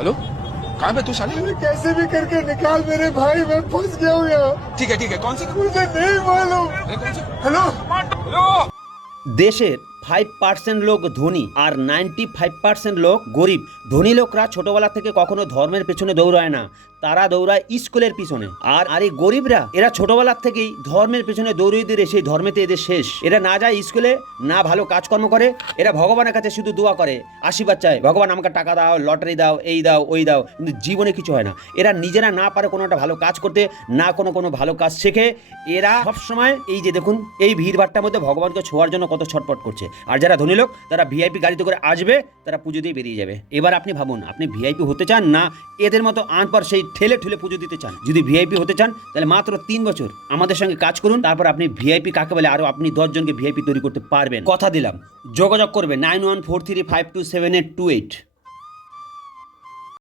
Hello कहाँ पे तू साले? कैसे भी करके निकाल मेरे भाई, मैं फंस गया हूँ यहाँ। ठीक है कौन सी? मुझे नहीं मालूम। अरे कौन सी? हेलो हेलो দেশের 5% লোক ধনী আর 95% লোক গরিব। ধনী লোকরা ছোটবেলা থেকে কখনো ধর্মের পেছনে দৌড়ায় না, তারা দৌড়ায় স্কুলের পিছনে। আর এই গরিবরা এরা ছোটবেলার থেকেই ধর্মের পেছনে দৌড়িয়ে দিয়ে সেই ধর্মেতে এদের শেষ। এরা না যায় স্কুলে, না ভালো কাজকর্ম করে, এরা ভগবানের কাছে শুধু দোয়া করে, আশীর্বাদ চায়, ভগবান আমাকে টাকা দাও, লটারি দাও, এই দাও ওই দাও, কিন্তু জীবনে কিছু হয় না। এরা নিজেরা না পারে কোনো একটা ভালো কাজ করতে, না কোনো ভালো কাজ শেখে। এরা সবসময় এই যে দেখুন এই ভিড়ভাট্টার মধ্যে ভগবানকে ছোঁয়ার জন্য কত ছটপট করছে। আর যারা ধনী লোক তারা ভিআইপি গাড়িতে করে আসবে, তারা পুজো দিয়ে বেরিয়ে যাবে। এবার আপনি ভাবুন, আপনি ভিআইপি হতে চান না এদের মতো আনপার সেই ঠেলে ঠেলে পুজো দিতে চান? যদি ভিআইপি হতে চান তাহলে মাত্র 3 বছর আমাদের সঙ্গে কাজ করুন, তারপর আপনি ভিআইপি কাকে বলে আরো আপনি 10 জনকে ভিআইপি তৈরি করতে পারবেন। কথা দিলাম। যোগাযোগ করবে 9143527828।